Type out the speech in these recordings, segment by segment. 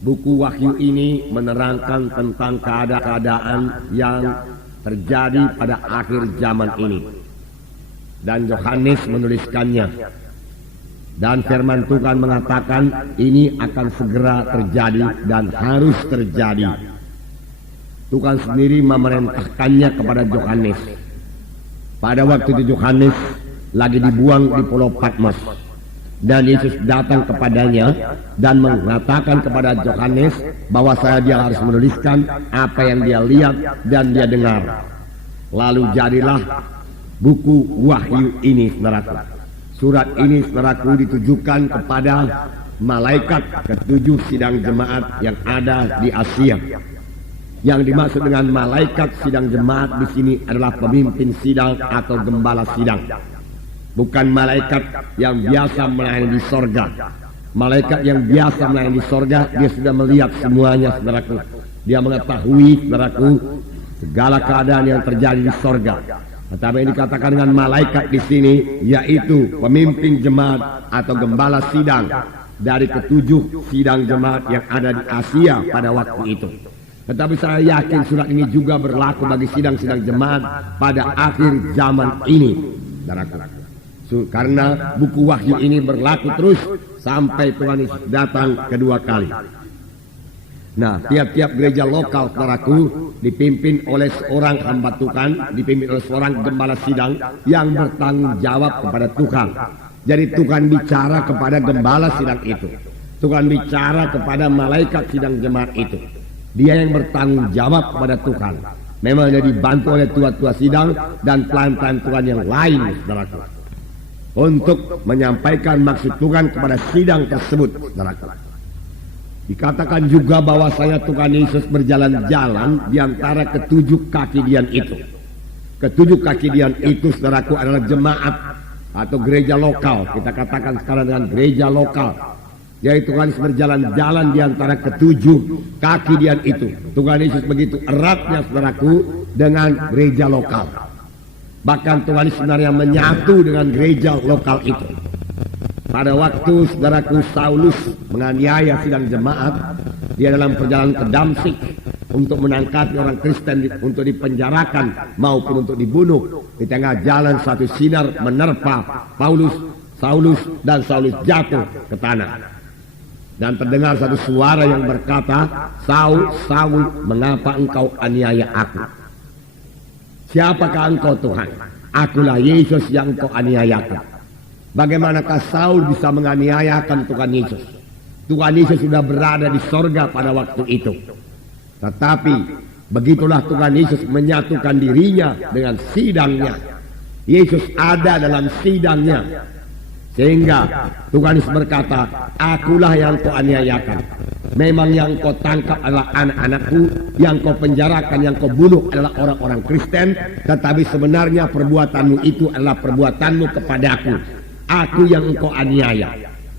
Buku Wahyu ini menerangkan tentang keadaan yang terjadi pada akhir zaman ini. Dan Yohanes menuliskannya. Dan firman Tuhan mengatakan ini akan segera terjadi dan harus terjadi. Tuhan sendiri memerintahkannya kepada Yohanes. Pada waktu itu Yohanes lagi dibuang di Pulau Patmos. Dan Yesus datang kepadanya dan mengatakan kepada Yohanes bahwa dia harus menuliskan apa yang dia lihat dan dia dengar. Lalu jadilah buku Wahyu ini, saudaraku. Surat ini, saudaraku, ditujukan kepada malaikat ketujuh sidang jemaat yang ada di Asia. Yang dimaksud dengan malaikat sidang jemaat di sini adalah pemimpin sidang atau gembala sidang. Bukan malaikat yang biasa melayani di sorga. Malaikat yang biasa melayani di sorga, dia sudah melihat semuanya, saudaraku. Dia mengetahui, saudaraku, segala keadaan yang terjadi di sorga. Tetapi yang dikatakan dengan malaikat di sini, yaitu pemimpin jemaat atau gembala sidang dari ketujuh sidang jemaat yang ada di Asia pada waktu itu. Tetapi saya yakin surat ini juga berlaku bagi sidang-sidang jemaat pada akhir zaman ini, saudaraku. Karena buku Wahyu ini berlaku terus sampai Tuhan Yesus datang kedua kali. Nah, tiap-tiap gereja lokal, saudaraku, dipimpin oleh seorang hamba Tuhan, dipimpin oleh seorang gembala sidang yang bertanggung jawab kepada Tuhan. Jadi Tuhan bicara kepada gembala sidang itu. Tuhan bicara kepada malaikat sidang jemaat itu. Dia yang bertanggung jawab kepada Tuhan. Memang dia dibantu oleh tua-tua sidang dan pelayan-pelayan Tuhan yang lain, saudaraku, untuk menyampaikan maksud Tuhan kepada sidang tersebut, saudaraku. Dikatakan juga bahwasanya Tuhan Yesus berjalan-jalan di antara ketujuh kaki dian itu. Ketujuh kaki dian itu, saudaraku, adalah jemaat atau gereja lokal. Kita katakan sekarang dengan gereja lokal. Yaitu Tuhan Yesus berjalan-jalan di antara ketujuh kaki dian itu. Tuhan Yesus begitu eratnya, saudaraku, dengan gereja lokal. Bahkan Tuhan Yesus sebenarnya menyatu dengan gereja lokal itu. Pada waktu, saudaraku, Saulus menganiaya sidang jemaat, dia dalam perjalanan ke Damsyik untuk menangkap orang Kristen untuk dipenjarakan maupun untuk dibunuh. Di tengah jalan satu sinar menerpa Saulus, dan Saulus jatuh ke tanah. Dan terdengar satu suara yang berkata, "Saul, Saul, mengapa engkau aniaya aku? Siapakah engkau, Tuhan?" "Akulah Yesus yang engkau aniayakan." Bagaimanakah Saul bisa menganiayakan Tuhan Yesus? Tuhan Yesus sudah berada di sorga pada waktu itu. Tetapi begitulah Tuhan Yesus menyatukan dirinya dengan sidangnya. Yesus ada dalam sidangnya. Sehingga Tuhan Yesus berkata, "Akulah yang kau aniayakan. Memang yang kau tangkap adalah anak-anakku, yang kau penjarakan, yang kau bunuh adalah orang-orang Kristen, tetapi sebenarnya perbuatanmu itu adalah perbuatanmu kepadaku. Aku yang engkau aniaya."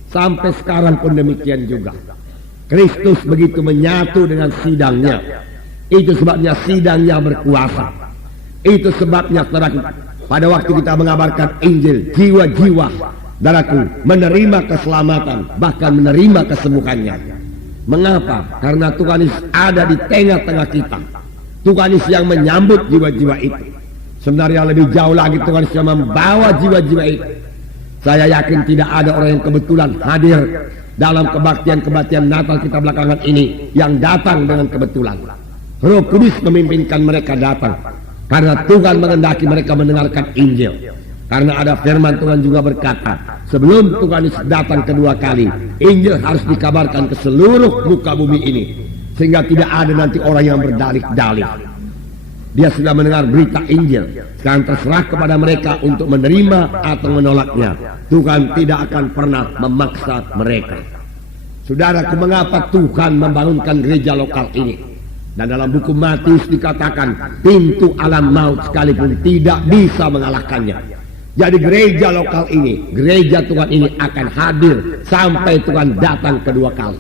Sampai sekarang pun demikian juga. Kristus begitu menyatu dengan sidangnya. Itu sebabnya sidangnya berkuasa. Itu sebabnya, saudaraku, pada waktu kita mengabarkan Injil, jiwa-jiwa, saudaraku, menerima keselamatan, bahkan menerima kesembuhannya. Mengapa? Karena Tuhan Yesus ada di tengah-tengah kita. Tuhan Yesus yang menyambut jiwa-jiwa itu. Sebenarnya lebih jauh lagi, Tuhan Yesus yang membawa jiwa-jiwa itu. Saya yakin tidak ada orang yang kebetulan hadir dalam kebaktian-kebaktian Natal kita belakangan ini yang datang dengan kebetulan. Roh Kudus memimpinkan mereka datang karena Tuhan menghendaki mereka mendengarkan Injil. Karena ada firman Tuhan juga berkata, sebelum Tuhan Yesus datang kedua kali, Injil harus dikabarkan ke seluruh muka bumi ini, sehingga tidak ada nanti orang yang berdalih-dalih. Dia sudah mendengar berita Injil. Sekarang terserah kepada mereka untuk menerima atau menolaknya. Tuhan tidak akan pernah memaksa mereka. Saudaraku, mengapa Tuhan membangunkan gereja lokal ini? Dan dalam buku Matius dikatakan, pintu alam maut sekalipun tidak bisa mengalahkannya. Jadi gereja lokal ini, gereja Tuhan ini akan hadir sampai Tuhan datang kedua kali.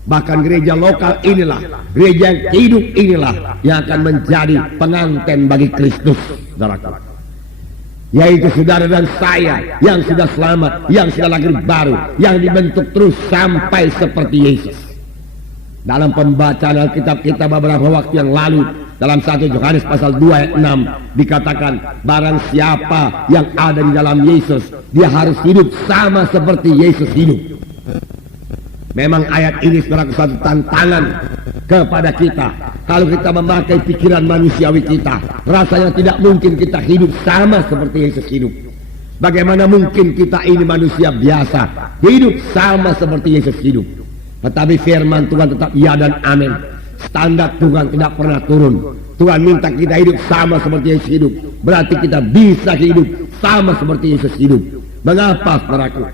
Bahkan gereja lokal inilah, gereja yang hidup inilah yang akan menjadi pengantin bagi Kristus, saudaraku. Yaitu saudara dan saya yang sudah selamat, yang sudah lahir baru, yang dibentuk terus sampai seperti Yesus. Dalam pembacaan Alkitab kita beberapa waktu yang lalu, dalam 1 Yohanes pasal 2 ayat 6 dikatakan, barang siapa yang ada di dalam Yesus, dia harus hidup sama seperti Yesus hidup. Memang ayat ini sebagai satu tantangan kepada kita. Kalau kita memakai pikiran manusiawi kita, rasanya tidak mungkin kita hidup sama seperti Yesus hidup. Bagaimana mungkin kita ini manusia biasa hidup sama seperti Yesus hidup? Tetapi firman Tuhan tetap ya dan amin. Standar Tuhan tidak pernah turun. Tuhan minta kita hidup sama seperti Yesus hidup. Berarti kita bisa hidup sama seperti Yesus hidup. Mengapa, saudaraku?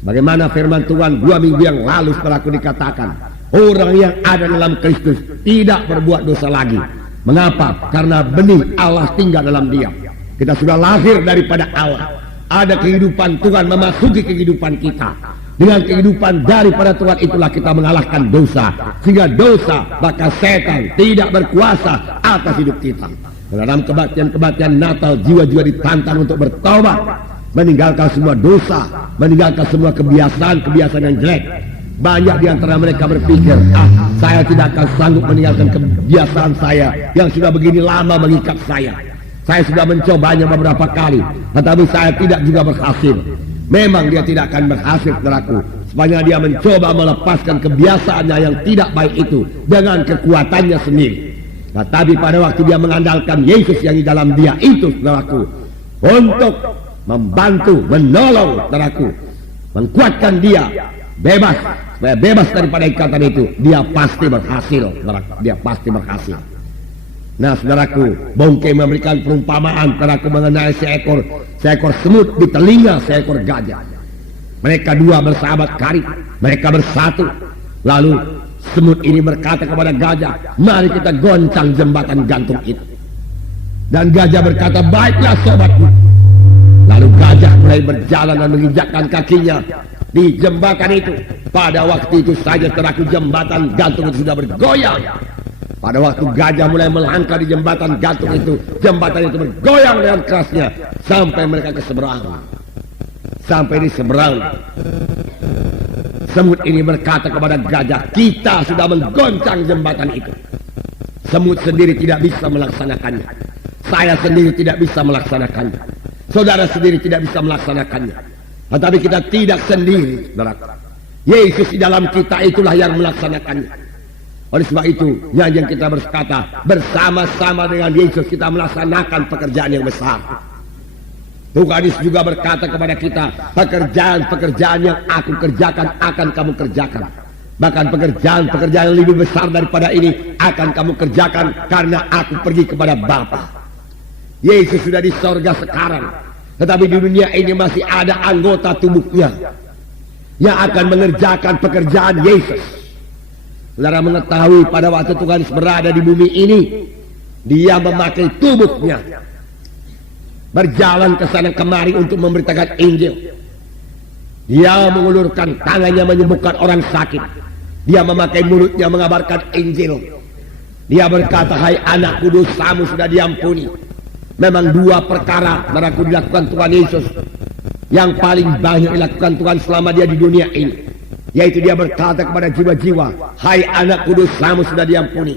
Bagaimana firman Tuhan 2 minggu yang lalu saudaraku dikatakan, orang yang ada dalam Kristus tidak berbuat dosa lagi. Mengapa? Karena benih Allah tinggal dalam dia. Kita sudah lahir daripada Allah. Ada kehidupan Tuhan memasuki kehidupan kita. Dengan kehidupan daripada Tuhan itulah kita mengalahkan dosa. Sehingga dosa, maka setan tidak berkuasa atas hidup kita. Dalam kebaktian-kebaktian Natal, jiwa-jiwa ditantang untuk bertobat, meninggalkan semua dosa, meninggalkan semua kebiasaan-kebiasaan yang jelek. Banyak di antara mereka berpikir, saya tidak akan sanggup meninggalkan kebiasaan saya yang sudah begini lama mengikat saya. Saya sudah mencobanya beberapa kali, tetapi saya tidak juga berhasil. Memang dia tidak akan berhasil, saudaraku, sepanjang dia mencoba melepaskan kebiasaannya yang tidak baik itu dengan kekuatannya sendiri. Tetapi pada waktu dia mengandalkan Yesus yang di dalam dia itu, saudaraku, untuk membantu, menolong, saudaraku, menguatkan dia bebas, supaya bebas daripada ikatan itu, dia pasti berhasil, saudaraku. Dia pasti berhasil. Nah, saudaraku, Bongke memberikan perumpamaan, saudaraku, mengenai seekor semut di telinga seekor gajah. Mereka dua bersahabat karib, mereka bersatu. Lalu semut ini berkata kepada gajah, mari kita goncang jembatan gantung itu. Dan gajah berkata, baiklah sobatku. Lalu gajah mulai berjalan dan menginjakkan kakinya di jembatan itu. Pada waktu itu saja, saudaraku, jembatan gantung itu sudah bergoyang. Pada waktu gajah mulai melangkah di jembatan gantung itu, jembatan itu bergoyang dengan kerasnya sampai mereka ke seberang. Sampai di seberang, semut ini berkata kepada gajah, kita sudah menggoncang jembatan itu. Semut sendiri tidak bisa melaksanakannya. Saya sendiri tidak bisa melaksanakannya. Saudara sendiri tidak bisa melaksanakannya. Tetapi kita tidak sendiri, saudara. Yesus di dalam kita itulah yang melaksanakannya. Oleh sebab itu, yang kita berkata, bersama-sama dengan Yesus kita melaksanakan pekerjaan yang besar. Tuhan Yesus juga berkata kepada kita, pekerjaan-pekerjaan yang aku kerjakan akan kamu kerjakan. Bahkan pekerjaan-pekerjaan yang lebih besar daripada ini akan kamu kerjakan karena aku pergi kepada Bapa. Yesus sudah di sorga sekarang, tetapi di dunia ini masih ada anggota tubuhnya yang akan mengerjakan pekerjaan Yesus. Saudara mengetahui pada waktu Tuhan Yesus berada di bumi ini, dia memakai tubuhnya berjalan ke sana kemari untuk memberitakan Injil. Dia mengulurkan tangannya menyembuhkan orang sakit. Dia memakai mulutnya mengabarkan Injil. Dia berkata, hai anakku, dosamu sudah diampuni. Memang dua perkara baru dilakukan Tuhan Yesus yang paling banyak dilakukan Tuhan selama dia di dunia ini, yaitu dia berkata kepada jiwa-jiwa, hai anakku, dosamu sudah diampuni.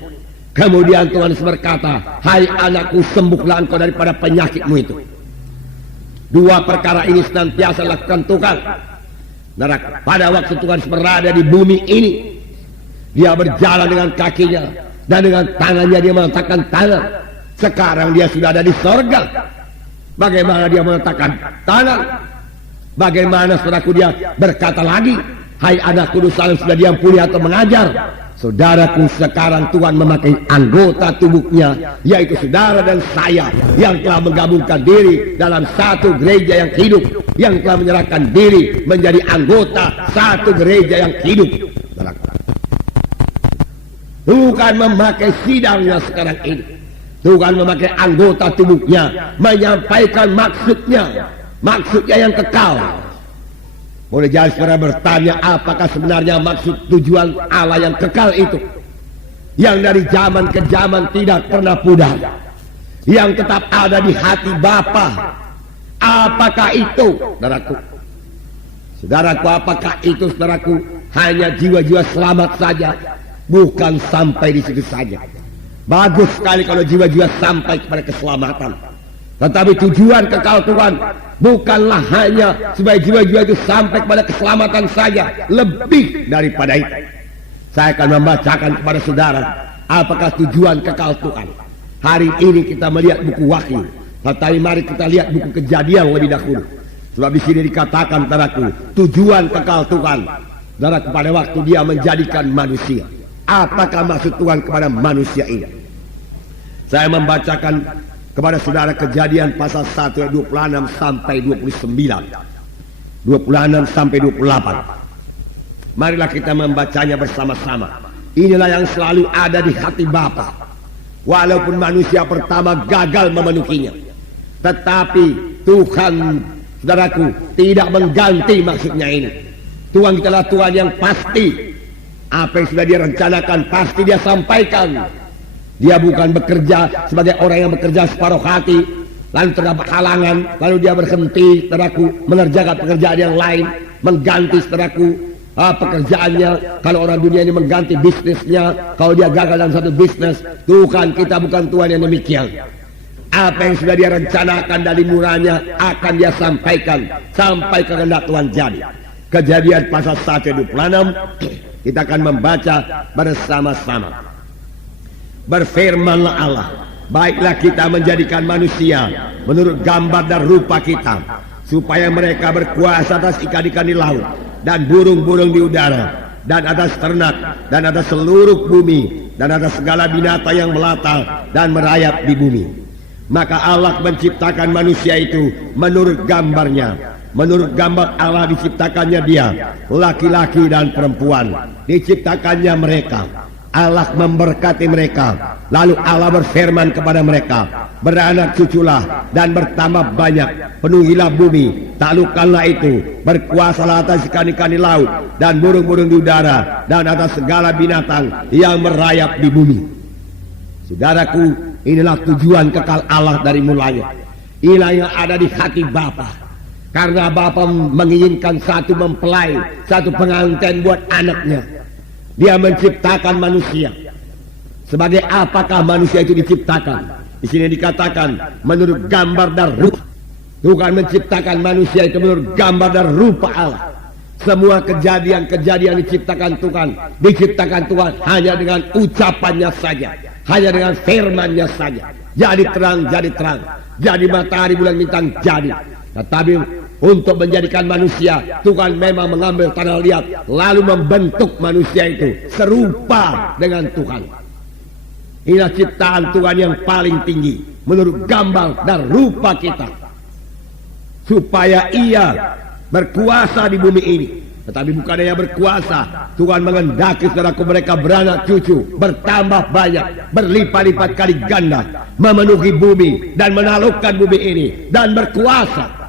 Kemudian Tuhan Yesus berkata, hai anakku, sembuhlah engkau daripada penyakitmu itu. Dua perkara ini senantiasa lakukan Tuhan. Pada waktu Tuhan Yesus berada di bumi ini, dia berjalan dengan kakinya dan dengan tangannya dia meletakkan tangan. Sekarang dia sudah ada di sorga. Bagaimana dia meletakkan tangan? Bagaimana, saudaraku, dia berkata lagi, hai anakku, dosamu sudah diampuni atau mengajar? Saudaraku, sekarang Tuhan memakai anggota tubuhnya, yaitu saudara dan saya, yang telah menggabungkan diri dalam satu gereja yang hidup, yang telah menyerahkan diri menjadi anggota satu gereja yang hidup. Tuhan memakai sidangnya sekarang ini. Tuhan memakai anggota tubuhnya menyampaikan maksudnya yang kekal. Boleh jadi saudara bertanya, apakah sebenarnya maksud tujuan Allah yang kekal itu, yang dari zaman ke zaman tidak pernah pudar, yang tetap ada di hati Bapa? Apakah itu, saudaraku? Saudaraku, apakah itu, saudaraku, hanya jiwa-jiwa selamat saja bukan sampai di situ saja. Bagus sekali kalau jiwa-jiwa sampai kepada keselamatan. Tetapi tujuan kekal Tuhan bukanlah hanya supaya jiwa-jiwa itu sampai kepada keselamatan saja. Lebih daripada itu. Saya akan membacakan kepada saudara apakah tujuan kekal Tuhan. Hari ini kita melihat buku Wahyu. Tetapi mari kita lihat buku Kejadian lebih dahulu. Sebab di sini dikatakan saudaraku, tujuan kekal Tuhan saudara pada waktu dia menjadikan manusia. Apakah maksud Tuhan kepada manusia ini? Saya membacakan kepada saudara Kejadian pasal 1 ayat 26 sampai 29. 26 sampai 28. Marilah kita membacanya bersama-sama. Inilah yang selalu ada di hati Bapa. Walaupun manusia pertama gagal memenuhinya, tetapi Tuhan, saudaraku, tidak mengganti maksudnya ini. Tuhan kita adalah Tuhan yang pasti. Apa yang sudah dia rencanakan pasti dia sampaikan. Dia bukan bekerja sebagai orang yang bekerja separuh hati, lalu terdapat halangan, lalu dia berhenti, saudaraku, mengerjakan pekerjaan yang lain, mengganti, saudaraku, pekerjaannya. Kalau orang dunia ini mengganti bisnisnya, kalau dia gagal dalam satu bisnis, Tuhan kita bukan Tuhan yang demikian. Apa yang sudah dia rencanakan dari murahnya akan dia sampaikan sampai kehendak Tuhan jadi. Kejadian pasal 1:26 kita akan membaca bersama-sama. Berfirmanlah Allah, baiklah kita menjadikan manusia menurut gambar dan rupa kita, supaya mereka berkuasa atas ikan-ikan di laut dan burung-burung di udara, dan atas ternak, dan atas seluruh bumi, dan atas segala binatang yang melata dan merayap di bumi. Maka Allah menciptakan manusia itu menurut gambarnya. Menurut gambar Allah diciptakannya dia, laki-laki dan perempuan diciptakannya mereka. Allah memberkati mereka. Lalu Allah berfirman kepada mereka, beranak cuculah dan bertambah banyak, penuhilah bumi, taklukkanlah itu, berkuasalah atas ikan-ikan di laut dan burung-burung di udara, dan atas segala binatang yang merayap di bumi. Saudaraku, inilah tujuan kekal Allah dari mulanya. Inilah yang ada di hati Bapa. Karena Bapa menginginkan satu mempelai, satu pengantin buat anaknya. Dia menciptakan manusia. Sebagai apakah manusia itu diciptakan? Di sini dikatakan menurut gambar dan rupa. Tuhan menciptakan manusia itu menurut gambar dan rupa Allah. Semua kejadian-kejadian diciptakan Tuhan hanya dengan ucapannya saja, hanya dengan firman-Nya saja. Jadi terang, jadi terang. Jadi matahari, bulan, bintang, jadi. Tetapi untuk menjadikan manusia, Tuhan memang mengambil tanah liat, lalu membentuk manusia itu serupa dengan Tuhan. Inilah ciptaan Tuhan yang paling tinggi menurut gambar dan rupa kita, supaya Ia berkuasa di bumi ini. Tetapi bukan hanya berkuasa, Tuhan mengendaki saudaraku mereka beranak cucu, bertambah banyak, berlipat-lipat kali ganda, memenuhi bumi dan menaklukkan bumi ini, dan berkuasa.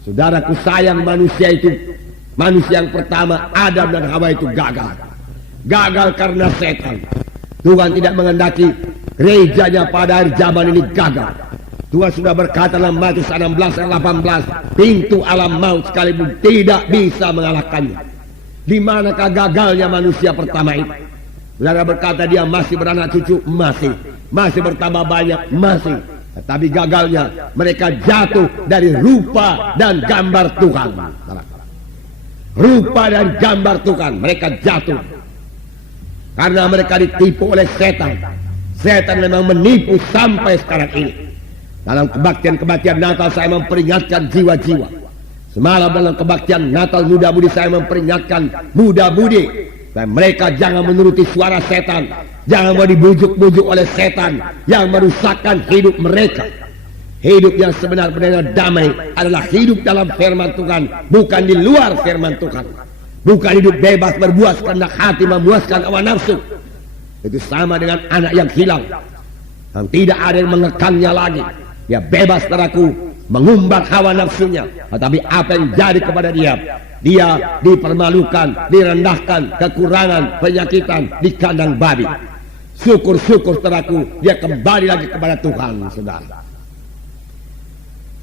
Saudaraku sayang, manusia itu, manusia yang pertama Adam dan Hawa itu gagal. Gagal karena setan. Tuhan tidak mengendaki gerejanya pada akhir zaman ini gagal. Tuhan sudah berkata dalam Matius 16 ayat 18, pintu alam maut sekalipun tidak bisa mengalahkannya. Di manakah gagalnya manusia pertama itu? Saudara berkata dia masih beranak cucu, masih bertambah banyak, masih. Tetapi gagalnya mereka jatuh dari rupa dan gambar Tuhan. Rupa dan gambar Tuhan mereka jatuh karena mereka ditipu oleh setan. Setan memang menipu sampai sekarang ini. Dalam kebaktian Natal saya memperingatkan jiwa-jiwa. Semalam dalam kebaktian Natal muda-mudi saya memperingatkan muda-mudi, dan mereka jangan menuruti suara setan. Jangan mau dibujuk-bujuk oleh setan yang merusakkan hidup mereka. Hidup yang sebenar-benarnya damai adalah hidup dalam firman Tuhan, bukan di luar firman Tuhan. Bukan hidup bebas berbuat kehendak hati, memuaskan hawa nafsu. Itu sama dengan anak yang hilang, yang tidak ada yang mengekangnya lagi. Dia bebas, saudaraku, mengumbar hawa nafsunya. Tetapi apa yang jadi kepada dia? Dia dipermalukan, direndahkan, kekurangan, penyakitan, di kandang babi. Syukur-syukur, saudaraku, dia kembali lagi kepada Tuhan, saudara.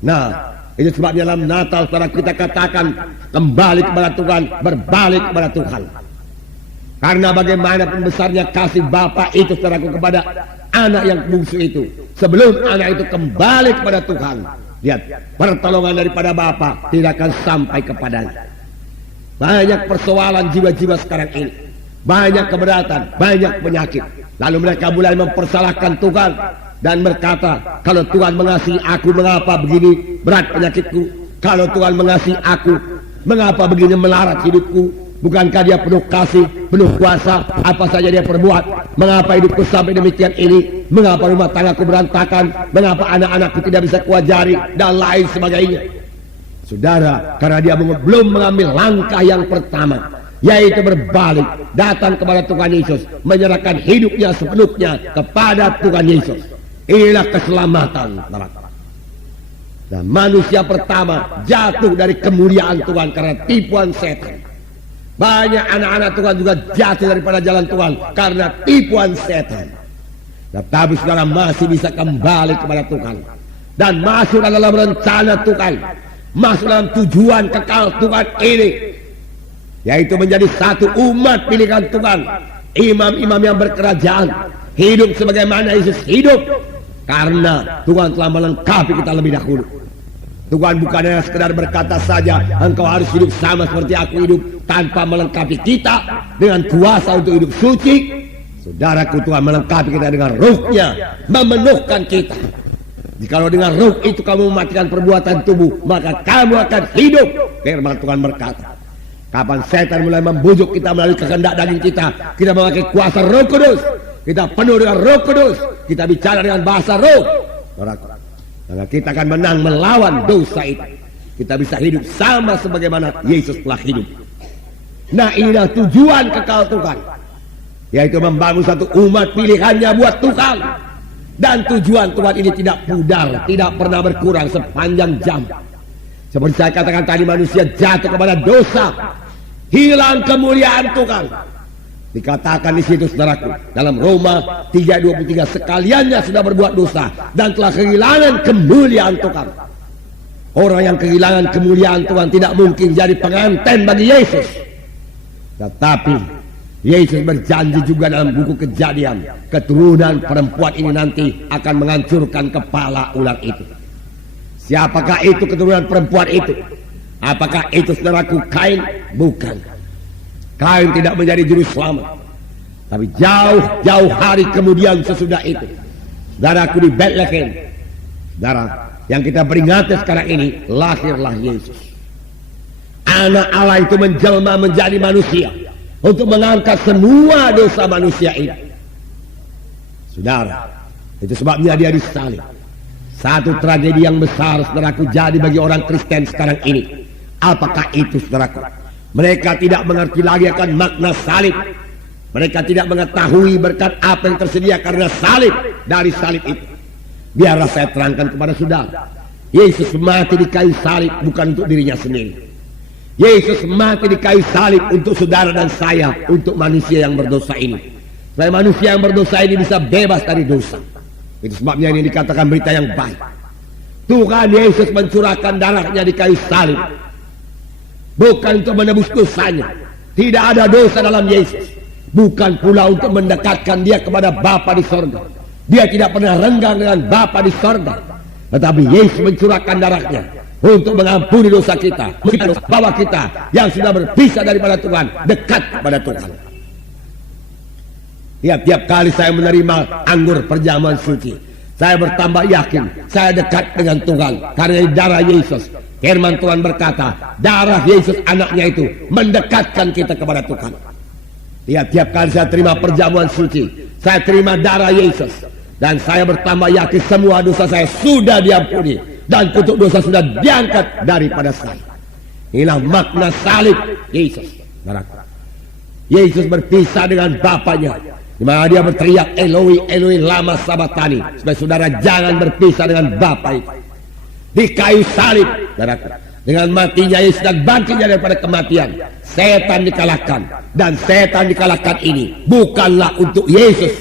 Nah, itu sebabnya dalam Natal, saudara, kita katakan kembali kepada Tuhan, berbalik kepada Tuhan. Karena bagaimanapun besarnya kasih Bapa itu saudaraku kepada anak yang bungsu itu, sebelum anak itu kembali kepada Tuhan, lihat, pertolongan daripada Bapa tidak akan sampai kepadanya. Banyak persoalan jiwa-jiwa sekarang ini, banyak keberatan, banyak penyakit. Lalu mereka mulai mempersalahkan Tuhan dan berkata, kalau Tuhan mengasihi aku, mengapa begini berat penyakitku? Kalau Tuhan mengasihi aku, mengapa begini melarat hidupku? Bukankah dia penuh kasih, penuh kuasa, apa saja dia perbuat? Mengapa hidupku sampai demikian ini? Mengapa rumah tanggaku berantakan? Mengapa anak-anakku tidak bisa kuajari? Dan lain sebagainya. Saudara, karena dia belum mengambil langkah yang pertama, yaitu berbalik, datang kepada Tuhan Yesus, menyerahkan hidupnya sepenuhnya kepada Tuhan Yesus. Inilah keselamatan. Dan manusia pertama jatuh dari kemuliaan Tuhan karena tipuan setan. Banyak anak-anak Tuhan juga jatuh daripada jalan Tuhan karena tipuan setan. Tetapi saudara masih bisa kembali kepada Tuhan dan masuk dalam rencana Tuhan, masuk dalam tujuan kekal Tuhan ini, yaitu menjadi satu umat pilihan Tuhan, imam-imam yang berkerajaan, hidup sebagaimana Yesus hidup, karena Tuhan telah melengkapi kita lebih dahulu. Tuhan bukannya sekedar berkata saja, engkau harus hidup sama seperti aku hidup, tanpa melengkapi kita dengan kuasa untuk hidup suci. Saudaraku, Tuhan melengkapi kita dengan ruh-Nya, memenuhkan kita. Jikalau dengan ruh itu kamu mematikan perbuatan tubuh, maka kamu akan hidup. Firman Tuhan berkata, kapan setan mulai membujuk kita melalui kehendak daging kita, kita memakai kuasa Roh Kudus, kita penuh dengan Roh Kudus, kita bicara dengan bahasa roh. Karena kita akan menang melawan dosa itu. Kita bisa hidup sama sebagaimana Yesus telah hidup. Nah, inilah tujuan kekal Tuhan, yaitu membangun satu umat pilihannya buat Tuhan. Dan tujuan Tuhan ini tidak pudar, tidak pernah berkurang sepanjang jam. Seperti saya katakan tadi, manusia jatuh kepada dosa, hilang kemuliaan Tuhan. Dikatakan di situ saudaraku, dalam Roma 3:23, sekaliannya sudah berbuat dosa dan telah kehilangan kemuliaan Tuhan. Orang yang kehilangan kemuliaan Tuhan tidak mungkin jadi pengantin bagi Yesus. Tetapi Yesus berjanji juga dalam buku Kejadian, keturunan perempuan ini nanti akan menghancurkan kepala ular itu. Siapakah itu keturunan perempuan itu? Apakah itu saudaraku Kain? Bukan. Kain tidak menjadi juru selamat. Tapi jauh-jauh hari kemudian sesudah itu, saudaraku, di Bethlehem, saudara, yang kita peringati sekarang ini, lahirlah Yesus. Anak Allah itu menjelma menjadi manusia untuk mengangkat semua dosa manusia ini. Saudara, itu sebabnya dia disalib. Satu tragedi yang besar, saudaraku, jadi bagi orang Kristen sekarang ini. Apakah itu, saudaraku? Mereka tidak mengerti lagi akan makna salib. Mereka tidak mengetahui berkat apa yang tersedia karena salib. Dari salib itu, biarlah saya terangkan kepada saudara, Yesus mati di kayu salib bukan untuk dirinya sendiri. Yesus mati di kayu salib untuk saudara dan saya, untuk manusia yang berdosa ini, supaya manusia yang berdosa ini bisa bebas dari dosa. Itu sebabnya ini dikatakan berita yang baik. Tuhan Yesus mencurahkan darahnya di kayu salib bukan untuk menebus dosanya. Tidak ada dosa dalam Yesus. Bukan pula untuk mendekatkan dia kepada Bapa di sorga. Dia tidak pernah renggang dengan Bapa di sorga. Tetapi Yesus mencurahkan darahnya untuk mengampuni dosa kita, bahwa kita yang sudah berpisah daripada Tuhan dekat kepada Tuhan. Tiap-tiap kali saya menerima anggur perjamuan suci, saya bertambah yakin saya dekat dengan Tuhan karena darah Yesus. Firman Tuhan berkata, darah Yesus anaknya itu mendekatkan kita kepada Tuhan. Tiap-tiap kali saya terima perjamuan suci, saya terima darah Yesus, dan saya bertambah yakin semua dosa saya sudah diampuni dan kutuk dosa sudah diangkat daripada saya. Inilah makna salib Yesus. Yesus berpisah dengan Bapanya, di mana dia berteriak, Eloi, Eloi, lama sabatani, supaya saudara jangan berpisah dengan Bapa itu. Di kayu salib, dengan matinya Yesus dan bangkitnya daripada kematian, setan dikalahkan. Dan setan dikalahkan ini bukanlah untuk Yesus,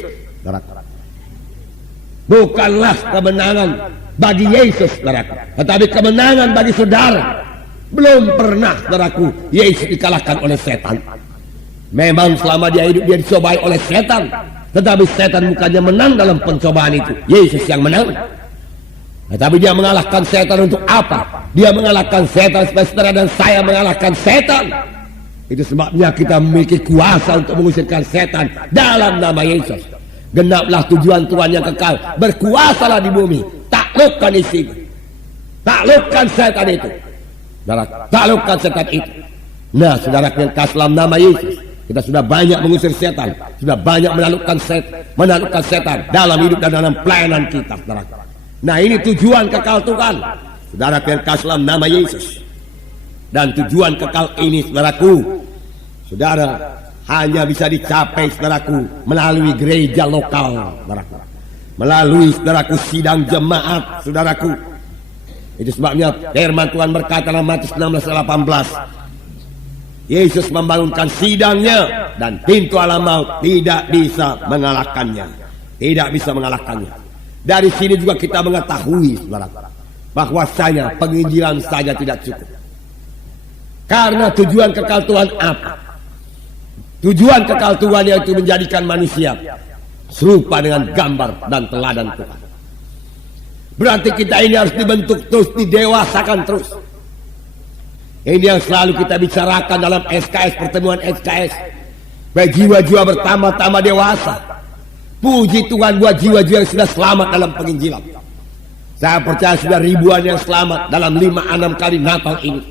bukanlah kemenangan bagi Yesus, tetapi kemenangan bagi saudara. Belum pernah, saudaraku, Yesus dikalahkan oleh setan. Memang selama dia hidup dia dicobai oleh setan, tetapi setan bukannya menang dalam pencobaan itu. Yesus yang menang. Tetapi dia mengalahkan setan untuk apa? Dia mengalahkan setan supaya saudara dan saya mengalahkan setan. Itu sebabnya kita memiliki kuasa untuk mengusirkan setan dalam nama Yesus. Genaplah tujuan Tuhan yang kekal. Berkuasalah di bumi. Taklukkan isinya. Taklukkan setan itu. Saudara, taklukkan setan itu. Nah, saudara yang kasih dalam nama Yesus, kita sudah banyak mengusir setan, sudah banyak menaklukkan setan dalam hidup dan dalam pelayanan kita, saudara. Nah, ini tujuan kekal Tuhan, saudara yang kasih dalam nama Yesus. Dan tujuan kekal ini, saudaraku, saudara, hanya bisa dicapai, saudaraku, melalui gereja lokal, saudaraku. Melalui, saudaraku, sidang jemaat, saudaraku. Itu sebabnya firman Tuhan berkata dalam Matius 16:18, Yesus membangunkan sidangnya dan pintu alam maut tidak bisa mengalahkannya. Tidak bisa mengalahkannya. Dari sini juga kita mengetahui, saudara, bahwasanya penginjilan saja tidak cukup. Karena tujuan kekal Tuhan apa? Tujuan kekal Tuhan yaitu menjadikan manusia serupa dengan gambar dan teladan Tuhan. Berarti kita ini harus dibentuk terus, didewasakan terus. Ini yang selalu kita bicarakan dalam SKS, pertemuan SKS. Baik jiwa-jiwa bertambah-tambah dewasa. Puji Tuhan buat jiwa-jiwa yang sudah selamat dalam penginjilan. Saya percaya sudah ribuan yang selamat dalam 5-6 kali Natal ini.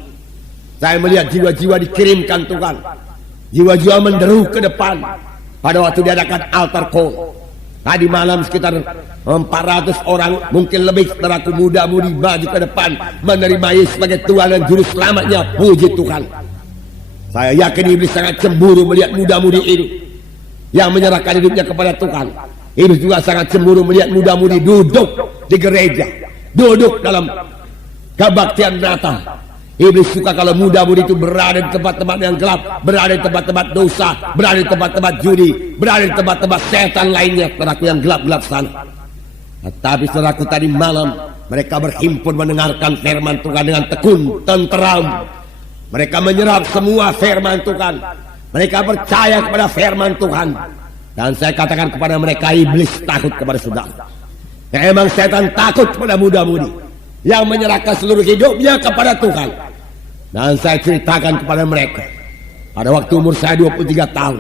Saya melihat jiwa-jiwa dikirimkan Tuhan. Jiwa-jiwa menderu ke depan pada waktu diadakan altar call. Tadi malam sekitar 400 orang, mungkin lebih, saudaraku, muda-mudi maju ke depan menerima Yesus sebagai Tuhan dan Juru Selamatnya. Puji Tuhan. Saya yakin iblis sangat cemburu melihat muda-mudi ini yang menyerahkan hidupnya kepada Tuhan. Iblis juga sangat cemburu melihat muda-mudi duduk di gereja, duduk dalam kebaktian Natal. Iblis suka kalau muda-mudi itu berada di tempat-tempat yang gelap, berada di tempat-tempat dosa, berada di tempat-tempat judi, berada di tempat-tempat setan lainnya, saudaraku, yang gelap-gelap sana. Tetapi saudaraku, tadi malam mereka berhimpun mendengarkan firman Tuhan dengan tekun, tenteram. Mereka menyerap semua firman Tuhan. Mereka percaya kepada firman Tuhan. Dan saya katakan kepada mereka, iblis takut kepada saudara. Memang setan takut kepada muda-mudi yang menyerahkan seluruh hidupnya kepada Tuhan. Dan saya ceritakan kepada mereka, pada waktu umur saya 23 tahun,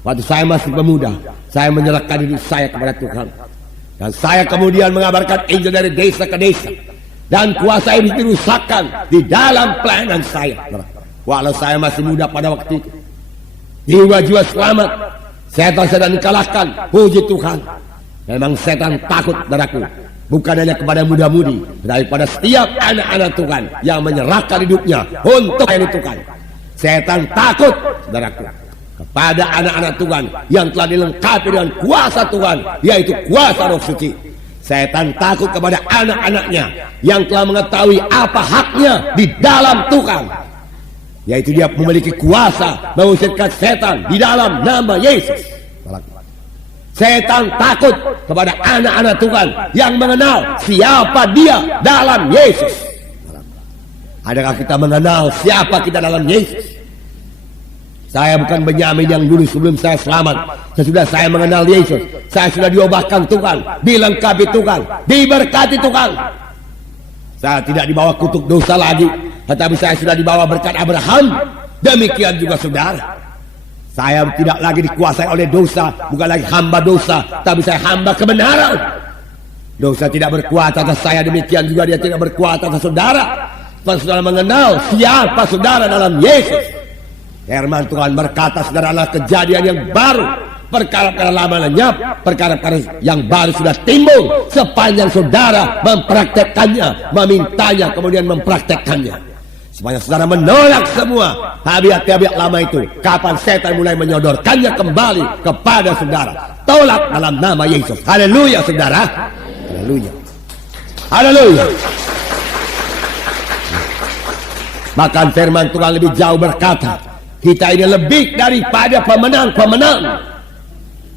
waktu saya masih pemuda, saya menyerahkan hidup saya kepada Tuhan. Dan saya kemudian mengabarkan Injil dari desa ke desa. Dan kuasa iblis dirusakkan di dalam pelayanan saya. Walau saya masih muda pada waktu itu, jiwa-jiwa selamat, setan-setan dikalahkan. Puji Tuhan. Memang setan takut, saudaraku, bukan hanya kepada muda-mudi, tetapi pada setiap anak-anak Tuhan yang menyerahkan hidupnya untuk melayani Tuhan. Setan takut, saudaraku, kepada anak-anak Tuhan yang telah dilengkapi dengan kuasa Tuhan, yaitu kuasa Roh Suci. Setan takut kepada anak-anaknya yang telah mengetahui apa haknya di dalam Tuhan, yaitu dia memiliki kuasa mengusirkan setan di dalam nama Yesus. Setan takut kepada anak-anak Tuhan yang mengenal siapa dia dalam Yesus. Adakah kita mengenal siapa kita dalam Yesus? Saya bukan Benyamin yang dulu sebelum saya selamat. Sesudah saya mengenal Yesus, saya sudah diubahkan Tuhan, dilengkapi Tuhan, diberkati Tuhan. Saya tidak dibawa kutuk dosa lagi, tetapi saya sudah dibawa berkat Abraham. Demikian juga saudara. Saya tidak lagi dikuasai oleh dosa, bukan lagi hamba dosa, tapi saya hamba kebenaran. Dosa tidak berkuasa atas saya, demikian juga dia tidak berkuasa atas saudara. Supaya saudara mengenal siapa saudara dalam Yesus. Firman Tuhan berkata, saudara, adalah kejadian yang baru. Perkara-perkara lama lenyap, perkara-perkara yang baru sudah timbul sepanjang saudara mempraktekkannya, memintanya, kemudian mempraktekkannya. Supaya saudara menolak semua tabiat-tabiat lama itu. Kapan setan mulai menyodorkannya kembali kepada saudara, tolak dalam nama Yesus. Haleluya, saudara. Haleluya. Haleluya. Bahkan firman Tuhan lebih jauh berkata, kita ini lebih daripada pemenang-pemenang.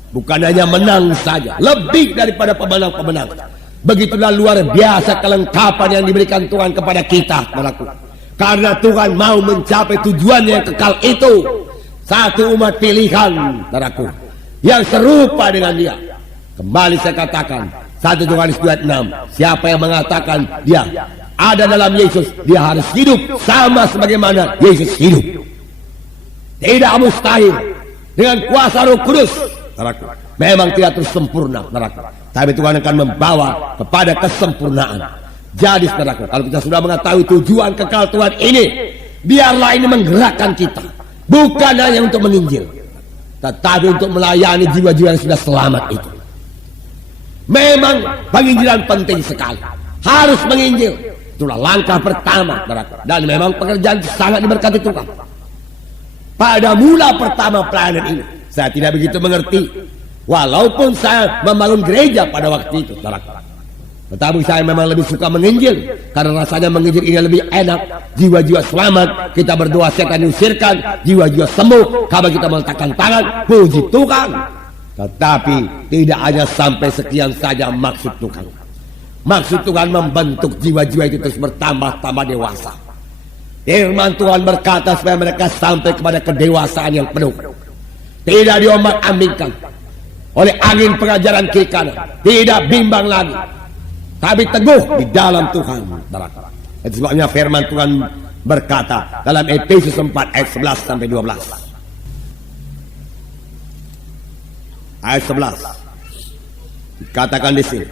Bukan hanya menang saja, lebih daripada pemenang-pemenang. Begitulah luar biasa kelengkapan yang diberikan Tuhan kepada kita, saudaraku. Karena Tuhan mau mencapai tujuannya yang kekal itu. satu umat pilihan, saudaraku, yang serupa dengan dia. Kembali saya katakan, 1 Yohanes 2:6, siapa yang mengatakan dia ada dalam Yesus, dia harus hidup sama sebagaimana Yesus hidup. Tidak mustahil dengan kuasa Roh Kudus, saudaraku. Memang tidak terus sempurna, saudaraku, tapi Tuhan akan membawa kepada kesempurnaan. Jadi saudaraku, kalau kita sudah mengetahui tujuan kekal Tuhan ini, biarlah ini menggerakkan kita, bukan hanya untuk menginjil, tetapi untuk melayani jiwa-jiwa yang sudah selamat itu. Memang penginjilan penting sekali, harus menginjil, itulah langkah pertama, saudaraku. Dan memang pekerjaan sangat diberkati Tuhan. Pada mula pertama pelayanan ini, saya tidak begitu mengerti, walaupun saya membangun gereja pada waktu itu, saudaraku. Tetapi saya memang lebih suka menginjil, karena rasanya menginjil ini lebih enak. Jiwa-jiwa selamat, kita berdoa setan diusirkan, jiwa-jiwa sembuh kalau kita meletakkan tangan, puji Tuhan. Tetapi tidak hanya sampai sekian saja maksud Tuhan. Maksud Tuhan membentuk jiwa-jiwa itu terus bertambah-tambah dewasa. Firman Tuhan berkata supaya mereka sampai kepada kedewasaan yang penuh, tidak diombang-ambingkan oleh angin pengajaran kiri kanan, tidak bimbang lagi, tapi teguh di dalam Tuhan. Itu sebabnya firman Tuhan berkata dalam Efesus 4 ayat 11 sampai 12. Ayat 11 dikatakan di sini,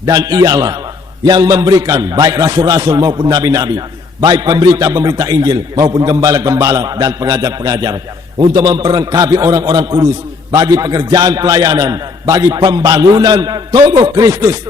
dan ialah yang memberikan baik rasul-rasul maupun nabi-nabi, baik pemberita-pemberita Injil maupun gembala-gembala dan pengajar-pengajar, untuk memperlengkapi orang-orang kudus bagi pekerjaan pelayanan, bagi pembangunan tubuh Kristus,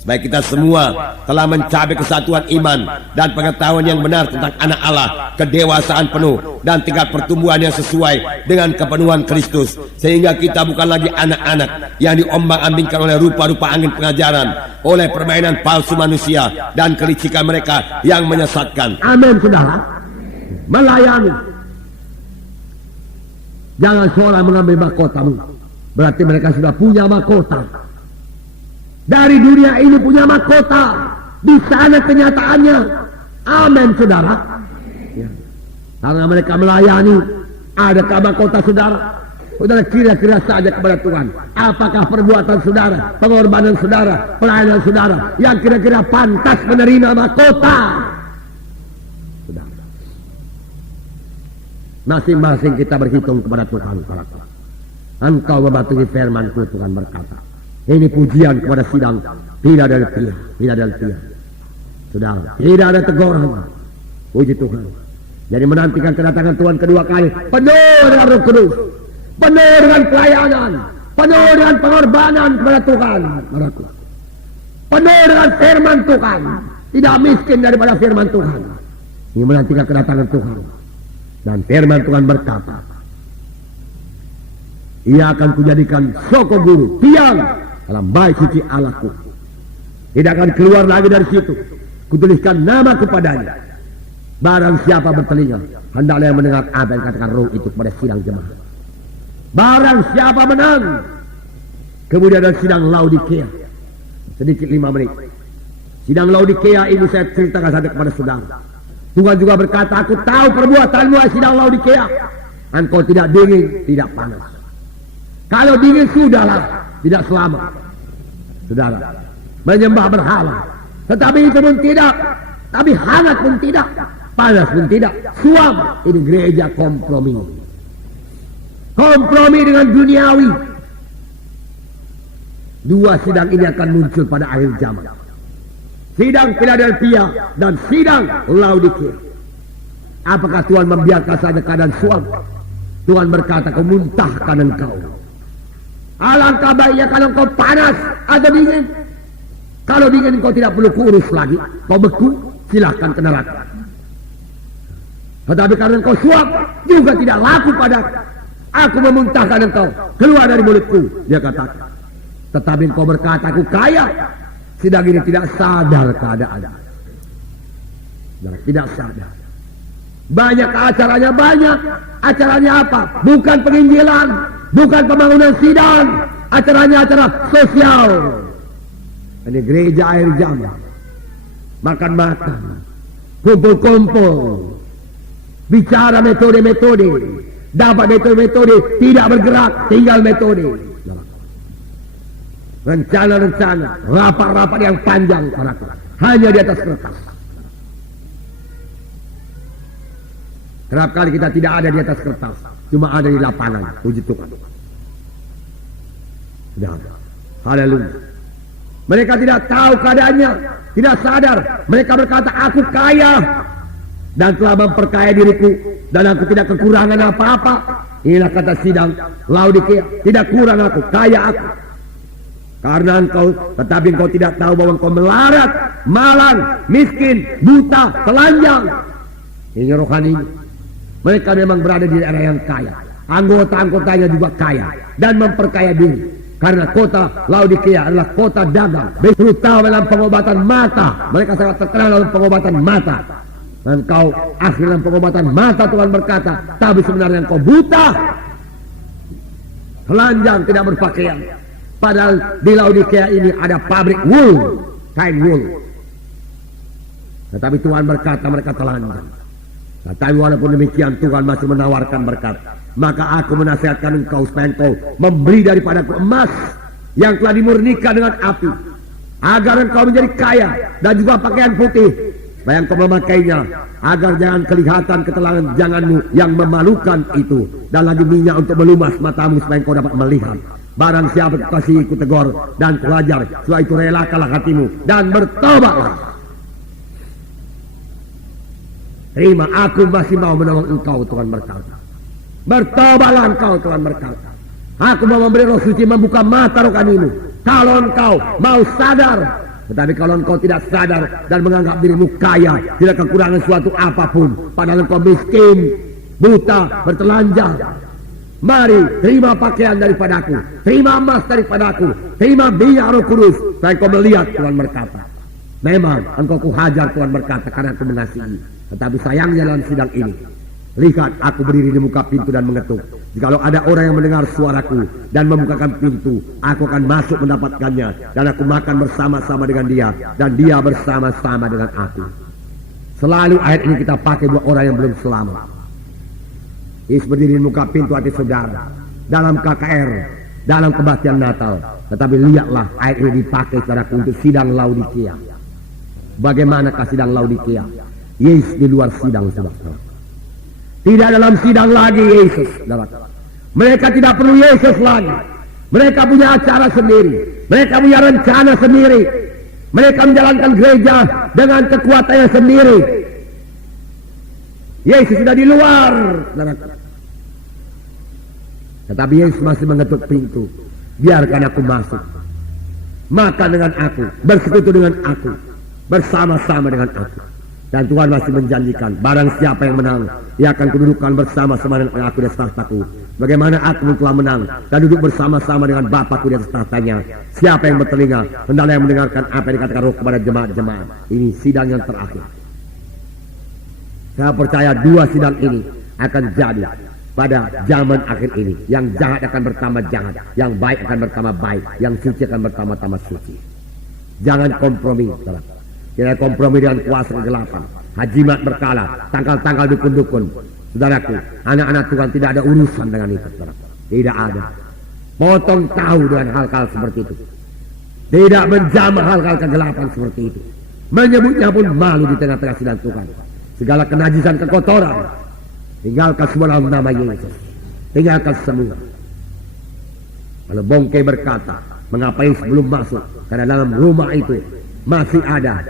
supaya kita semua telah mencapai kesatuan iman dan pengetahuan yang benar tentang anak Allah, kedewasaan penuh dan tingkat pertumbuhan yang sesuai dengan kepenuhan Kristus, sehingga kita bukan lagi anak-anak yang diombang-ambingkan oleh rupa-rupa angin pengajaran, oleh permainan palsu manusia dan kelicikan mereka yang menyesatkan. Amin, saudara. Melayani, jangan seorang mengambil mahkotamu, berarti mereka sudah punya mahkota. Dari dunia ini punya mahkota, di sana kenyataannya. Amin, saudara. Ya. Karena mereka melayani, adakah mahkota saudara? Saudara kira-kira saja kepada Tuhan, apakah perbuatan saudara, pengorbanan saudara, pelayanan saudara yang kira-kira pantas menerima mahkota? Saudara, masing-masing kita berhitung kepada Tuhan. Engkau mematuhi firman-Ku, Tuhan berkata. Ini pujian kepada sidang, tidak ada pria, tidak ada pria. Saudara, tidak ada teguran. Puji Tuhan. Jadi menantikan kedatangan Tuhan kedua kali, penuh dengan Roh Kudus, penuh dengan pelayanan, penuh dengan pengorbanan kepada Tuhan. Penuh dengan firman Tuhan, tidak miskin daripada firman Tuhan. Ini menantikan kedatangan Tuhan. Dan firman Tuhan berkata, Ia akan kujadikan soko guru, tiang dalam bait suci Allahku. Tidak akan keluar lagi dari situ. Kutuliskan nama kepadanya. Barang siapa bertelinga, hendaklah yang mendengar apa yang katakan Roh itu kepada sidang jemaat. Barang siapa menang. Kemudian ada sidang Laodikea. Sedikit 5 menit. Sidang Laodikea ini saya ceritakan saja kepada saudara. Tuhan juga berkata, aku tahu perbuatanmu, sidang Laodikea. Engkau tidak dingin, tidak panas. Kalau dingin sudahlah, tidak selamat. Saudara, menyembah berhala. Tetapi itu pun tidak. Tapi hangat pun tidak. Panas pun tidak. Suam. Ini gereja kompromi. Kompromi dengan duniawi. Dua sidang ini akan muncul pada akhir zaman. Sidang Philadelphia dan sidang Laodikea. Apakah Tuhan membiarkan saja keadaan suam? Tuhan berkata, kau muntahkan engkau. Alangkah baiknya kalau kau panas atau dingin. Kalau dingin kau tidak perlu kurus lagi. Kau beku, silahkan ke neraka. Tetapi karena kau suap, juga tidak laku pada aku memuntahkan engkau keluar dari mulutku, dia katakan. Tetapi engkau berkata, aku kaya. Sidang ini tidak sadar keadaan. Tidak sadar. Banyak acaranya, banyak. Acaranya apa? Bukan penginjilan, bukan pembangunan sidang. Acaranya acara sosial. Ini gereja akhir zaman. Makan-makan, kumpul-kumpul, bicara metode-metode, dapat metode-metode, tidak bergerak, tinggal metode. Rencana-rencana, rapat-rapat yang panjang, saudaraku, hanya di atas kertas. Kerap kali kita tidak ada di atas kertas, cuma ada di lapangan. Puji Tuhan. Sudah. Haleluya. Mereka tidak tahu keadaannya, tidak sadar. Mereka berkata, aku kaya dan telah memperkaya diriku, dan aku tidak kekurangan apa-apa. Inilah kata sidang Laodikia, tidak kurang aku, kaya aku. Karena engkau, tetapi engkau tidak tahu bahwa engkau melarat, malang, miskin, buta, telanjang. Ini rohani. Mereka memang berada di daerah yang kaya. Anggota-anggotanya juga kaya dan memperkaya diri. Karena kota Laodikia adalah kota dagang, terutama dalam pengobatan mata. Mereka sangat terkenal dalam pengobatan mata. Dan kau akhir dalam pengobatan mata, Tuhan berkata, tapi sebenarnya engkau buta, telanjang, tidak berpakaian. Padahal di Laodikia ini ada pabrik wool, kain wool. Tetapi Tuhan berkata mereka telanjang. Tetapi walaupun demikian Tuhan masih menawarkan berkat. Maka aku menasihatkan engkau supaya engkau memberi daripadaku emas yang telah dimurnikan dengan api, agar engkau menjadi kaya, dan juga pakaian putih supaya engkau memakainya, agar jangan kelihatan ketelanjanganmu yang memalukan itu, dan lagi minyak untuk melumas matamu supaya engkau dapat melihat. Barang siapa kasih ku tegur dan kuajar, setelah itu relakanlah hatimu dan bertobatlah. Terima, aku masih mau menolong engkau, Tuhan berkata. Bertobatlah engkau, Tuhan berkata. Aku mau memberi roh suci membuka mata rohanimu. Kalau engkau mau sadar. Tetapi kalau engkau tidak sadar dan menganggap dirimu kaya, tidak kekurangan suatu apapun, padahal engkau miskin, buta, bertelanjang, mari terima pakaian daripadaku, terima emas daripadaku, terima minyak Roh Kudus, supaya engkau melihat, Tuhan berkata. Memang engkau kuhajar, Tuhan berkata, karena aku mengasihi. Tetapi sayangnya dalam sidang ini, lihat aku berdiri di muka pintu dan mengetuk. Jikalau ada orang yang mendengar suaraku dan membukakan pintu, aku akan masuk mendapatkannya, dan aku makan bersama-sama dengan dia, dan dia bersama-sama dengan aku. Selalu ayat ini kita pakai buat orang yang belum selamat. Yesus berdiri di muka pintu hati saudara, dalam KKR, dalam kebaktian Natal. Tetapi lihatlah ayat ini dipakai saudaraku untuk sidang Laodikia. Bagaimanakah sidang Laodikia? Yesus di luar sidang, saudara. Tidak dalam sidang lagi Yesus, saudara. Mereka tidak perlu Yesus lagi. Mereka punya acara sendiri. Mereka punya rencana sendiri. Mereka menjalankan gereja dengan kekuatannya sendiri. Yesus sudah di luar, saudara. Tetapi Yesus masih mengetuk pintu. Biarkan aku masuk. Makan dengan aku, bersekutu dengan aku, bersama-sama dengan aku. Dan Tuhan masih menjanjikan, barang siapa yang menang, ia akan kududukan bersama-sama dengan aku di atas tahtaku. Bagaimana aku telah menang dan duduk bersama-sama dengan Bapakku di atas tahtanya. Siapa yang bertelinga, hendaklah yang mendengarkan apa yang dikatakan Roh kepada jemaat-jemaat. Ini sidang yang terakhir. Saya percaya dua sidang ini akan jadi pada zaman akhir ini. Yang jahat akan bertambah jahat, yang baik akan bertambah baik, yang suci akan bertambah-tambah suci. Jangan kompromi, saudara. Tidak kompromi dengan kuasa kegelapan. Hajimat berkala, tanggal-tanggal dukun-dukun. Saudaraku, anak-anak Tuhan tidak ada urusan dengan itu, saudaraku. Tidak ada. Potong tahu dengan hal-hal seperti itu. Tidak menjamah hal-hal kegelapan seperti itu. Menyebutnya pun malu di tengah-tengah sidang Tuhan. Segala kenajisan, kekotoran, tinggalkan semua dalam nama Yesus. Tinggalkan semua. Kalau Bongke berkata, mengapa Yesus belum masuk? Karena dalam rumah itu masih ada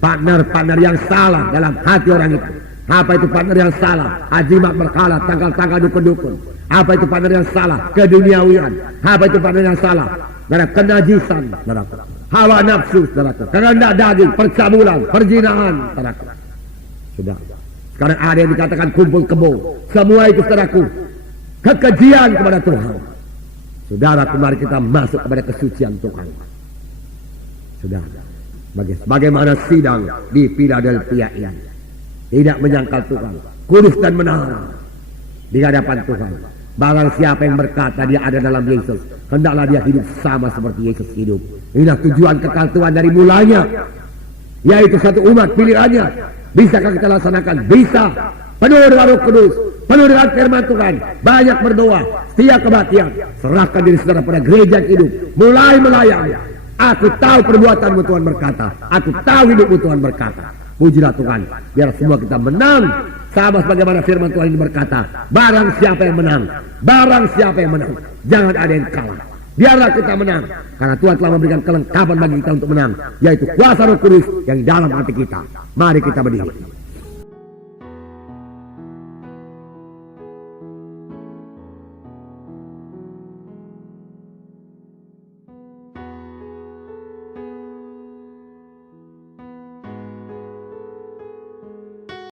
partner-partner yang salah dalam hati orang itu. Apa itu partner yang salah? Hajimat berkala, tanggal-tanggal dukun-dukun. Apa itu partner yang salah? Keduniawian. Apa itu partner yang salah? Karena kenajisan, saudaraku. Hawa nafsu, saudaraku. Kehendak daging, percabulan, perzinahan, saudaraku. Sudah. Sekarang ada yang dikatakan kumpul kebo. Semua itu, saudaraku, kekejian kepada Tuhan. Saudaraku, mari kita masuk kepada kesucian Tuhan. Sudah. Bagaimana sidang di Philadelphia ini, tidak menyangkal Tuhan, kudus dan benar di hadapan Tuhan. Barang siapa yang berkata dia ada dalam Yesus, hendaklah dia hidup sama seperti Yesus hidup. Inilah tujuan kekal Tuhan dari mulanya, yaitu satu umat pilihannya. Bisakah kita laksanakan? Bisa. Penuh dengan Roh Kudus, penuh dengan firman Tuhan, banyak berdoa, setia kebaktian, serahkan diri saudara pada gereja yang hidup, mulai melayani. Aku tahu perbuatanmu, Tuhan berkata. Aku tahu hidupmu, Tuhan berkata. Pujilah Tuhan, biar semua kita menang. Sama sebagaimana firman Tuhan ini berkata, barang siapa yang menang, barang siapa yang menang, jangan ada yang kalah. Biarlah kita menang, karena Tuhan telah memberikan kelengkapan bagi kita untuk menang, yaitu kuasa Roh Kudus yang di dalam hati kita. Mari kita berdiri.